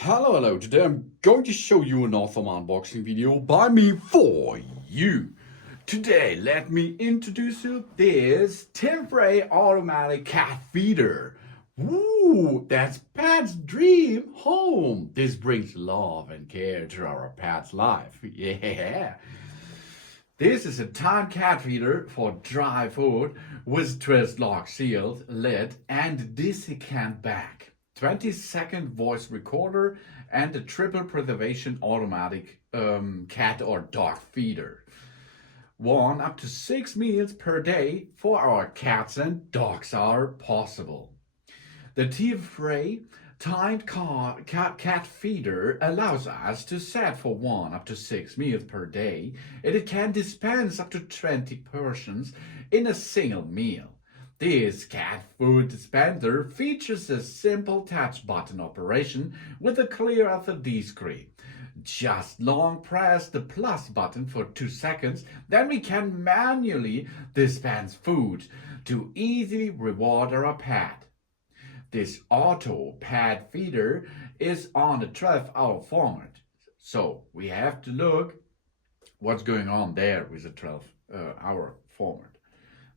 Hello, today I'm going to show you an awesome unboxing video by me for you. Today, let me introduce you this Tivray automatic cat feeder. Woo, that's pet's dream home. This brings love and care to our pet's life. Yeah. This is a time cat feeder for dry food with twist lock sealed lid and Desiccant back. 20-second voice recorder and a triple preservation automatic cat or dog feeder. One up to 6 meals per day for our cats and dogs are possible. The Tivray timed cat feeder allows us to set for 1 up to 6 meals per day, and it can dispense up to 20 portions in a single meal. This cat food dispenser features a simple touch button operation with a clear LCD screen. Just long press the plus button for 2 seconds, then we can manually dispense food to easily reward our pet. This auto pet feeder is on a 12-hour format, so we have to look what's going on there with a 12-hour format.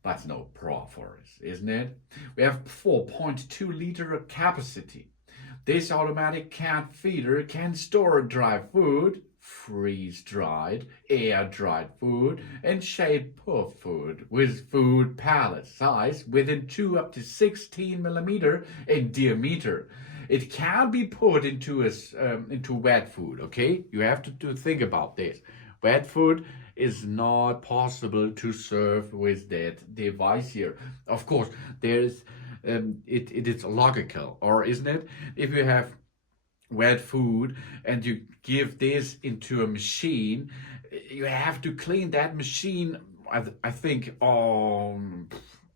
That's no pro for us, isn't it? We have 4.2 liter capacity. This automatic cat feeder can store dry food, freeze-dried, air-dried food, and shade-proof food with food pellet size within 2 up to 16 millimeter in diameter. It can be put into wet food, okay? You have to think about this. Wet food is not possible to serve with that device here. Of course, there's it is logical, or isn't it? If you have wet food and you give this into a machine, you have to clean that machine, I think, all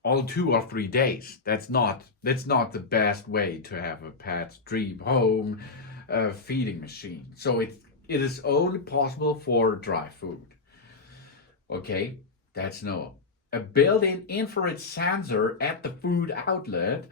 2 or 3 days. That's not the best way to have a pet's dream home feeding machine. So it is only possible for dry food. Okay, that's no. A built-in infrared sensor at the food outlet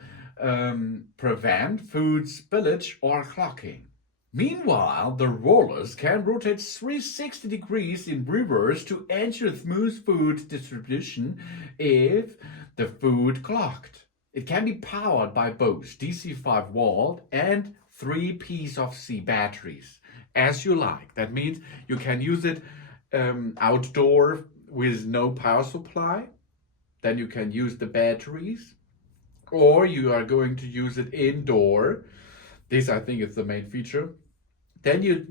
prevent food spillage or clogging. Meanwhile, the rollers can rotate 360 degrees in reverse to ensure smooth food distribution if the food clogged. It can be powered by both DC 5-volt and 3 PC batteries, as you like. That means you can use it outdoor with no power supply. Then you can use the batteries, or you are going to use it indoor. This, I think, is the main feature. Then you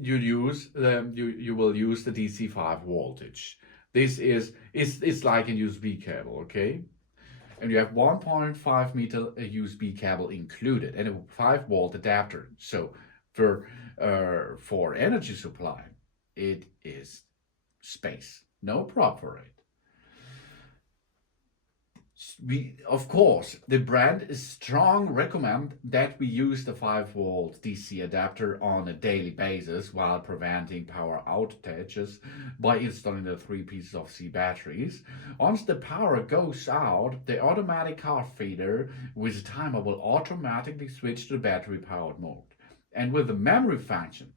will use the DC 5 voltage. This is it's like a USB cable, okay? And you have 1.5 meter USB cable included and a 5-volt adapter. So for energy supply, it is space, no problem for it. Of course, the brand is strong recommend that we use the 5-volt DC adapter on a daily basis while preventing power outages by installing the 3 PC batteries. Once the power goes out, the automatic cat feeder with timer will automatically switch to battery powered mode. And with the memory function,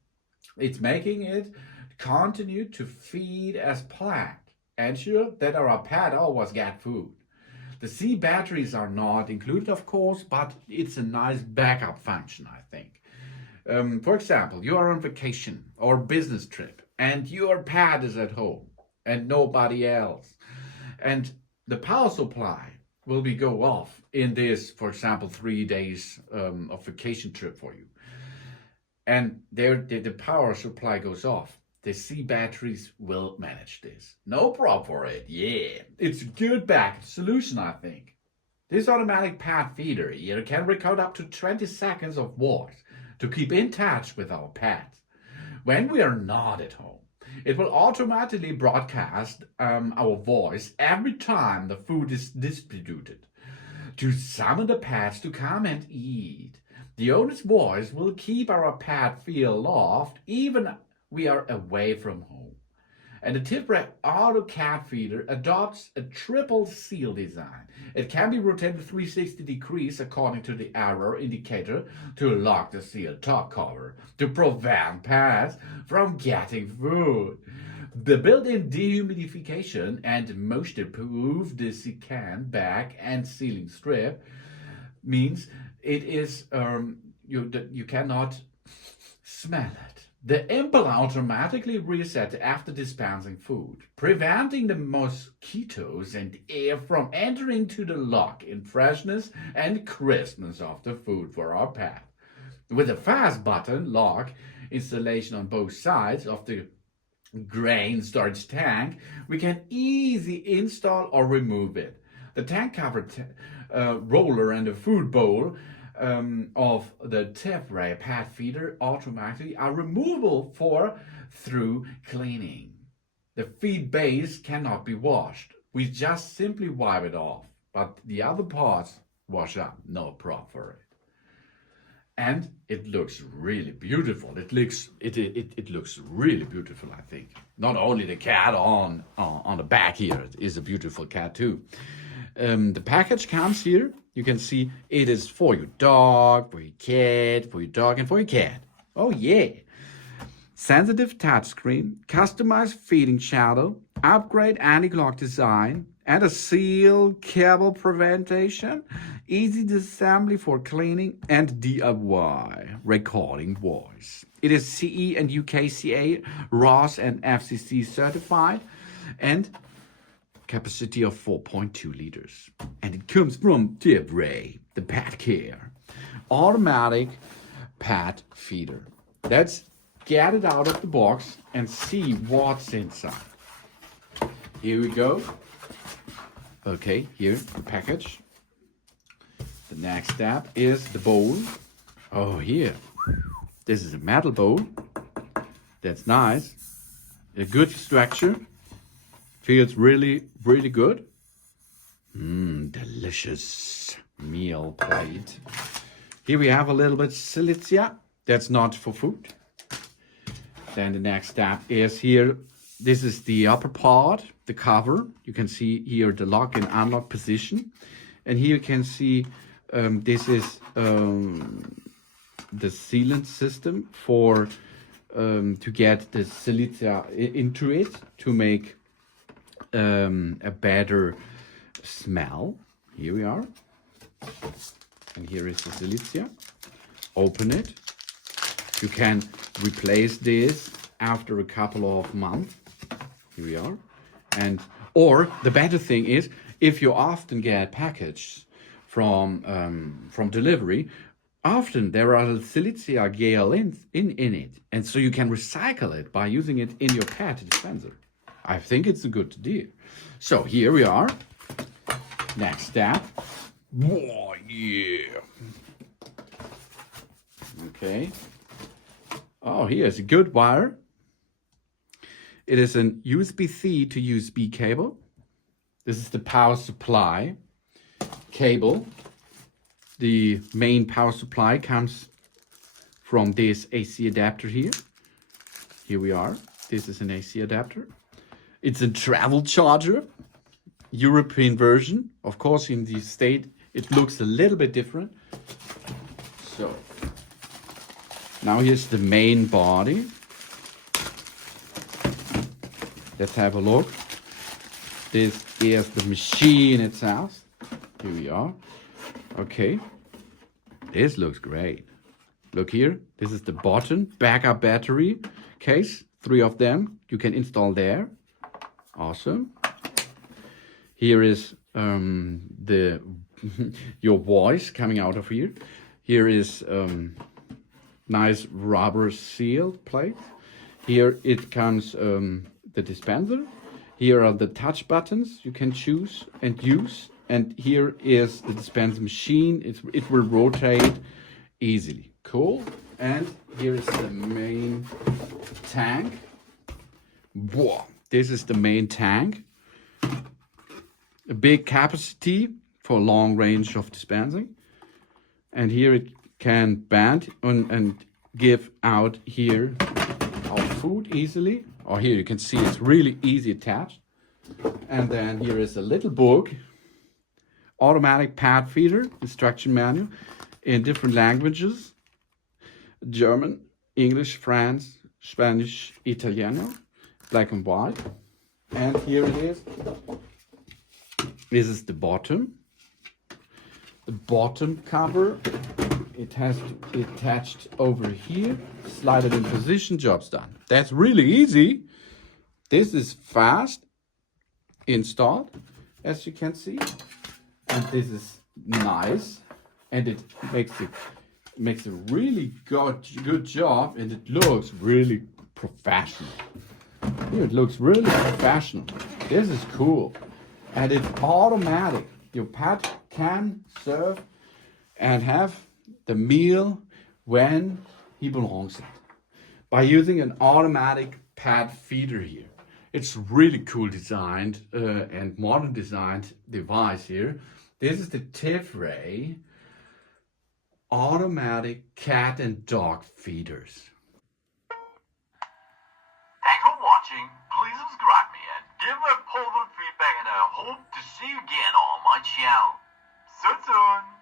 it's making it continue to feed as planned. Ensure that our pet always get food. The C batteries are not included, of course, but it's a nice backup function, I think. For example, you are on vacation or business trip and your pet is at home and nobody else. And the power supply will go off in this, for example, 3 days of vacation trip for you. And the power supply goes off. The C batteries will manage this. No problem for it, yeah. It's a good backup solution, I think. This automatic pet feeder here can record up to 20 seconds of voice to keep in touch with our pets. When we are not at home, it will automatically broadcast our voice every time the food is distributed to summon the pets to come and eat. The owner's voice will keep our pet feel loved even we are away from home. And the Tivray Auto Cat Feeder adopts a triple seal design. It can be rotated 360 degrees according to the error indicator to lock the seal top cover to prevent pests from getting food. The built-in dehumidification and moisture-proof Desiccant bag and sealing strip means it is you cannot smell it. The impeller automatically resets after dispensing food, preventing the mosquitoes and air from entering to the lock in freshness and crispness of the food for our pet. With a fast button lock installation on both sides of the grain storage tank, we can easily install or remove it. The tank cover roller and the food bowl of the Tivray pet feeder automatically are removable through cleaning. The feed base cannot be washed. We just simply wipe it off, but the other parts wash up, no problem for it. And it looks really beautiful. It looks really beautiful, I think. Not only the cat on the back here, it is a beautiful cat too. The package comes here. You can see it is for your dog, for your cat, for your dog, and for your cat. Oh yeah. Sensitive touchscreen, customized feeding channel, upgrade anti-clog design, and a seal cable prevention, easy disassembly for cleaning, and DIY recording voice. It is CE and UKCA, ROS and FCC certified, and capacity of 4.2 liters. And it comes from Tivray, the pet care automatic pet feeder. Let's get it out of the box and see what's inside. Here we go. Okay, here the package. The next step is the bowl. Oh, here. This is a metal bowl. That's nice. A good structure. Feels really, really good. Delicious meal plate. Here we have a little bit silica. That's not for food. Then the next step is here. This is the upper part, the cover. You can see here the lock and unlock position. And here you can see this is the sealant system for to get the silica into it to make a better smell. Here we are. And here is the silica. Open it. You can replace this after a couple of months. Here we are. Or the better thing is, if you often get packages from delivery, often there are silica gel in it, and so you can recycle it by using it in your pet dispenser. I think it's a good deal. So here we are. Next step. Whoa, yeah. Okay. Oh, here's a good wire. It is an USB-C to USB cable. This is the power supply cable. The main power supply comes from this AC adapter here. Here we are. This is an AC adapter. It's a travel charger, European version. Of course, in the States, it looks a little bit different. So, now here's the main body. Let's have a look. This is the machine itself. Here we are. Okay. This looks great. Look here. This is the button, backup battery case. 3 of them you can install there. Awesome. Here is your voice coming out of here. Here is nice rubber seal plate. Here it comes the dispenser. Here are the touch buttons you can choose and use. And here is the dispense machine. It will rotate easily. Cool. And here is the main tank. Whoa. This is the main tank. A big capacity for long range of dispensing. And here it can bend and give out here our food easily. or here you can see it's really easy attached. And then here is a little book, automatic pad feeder instruction manual in different languages: German, English, France, Spanish, Italiano, black and white. And here it is. This is the bottom. The bottom cover. It has to be attached over here. Slide it in position, job's done. That's really easy. This is fast installed, as you can see. And this is nice. And it makes a really good job, and it looks really professional. Here it looks really professional. This is cool. And it's automatic. Your pad can serve and have the meal when he belongs it by using an automatic pad feeder here. It's really cool designed and modern designed device here. This is the Tivray automatic cat and dog feeders. Thanks for watching. Please subscribe me and give me a positive feedback, and I hope to see you again on my channel. So soon.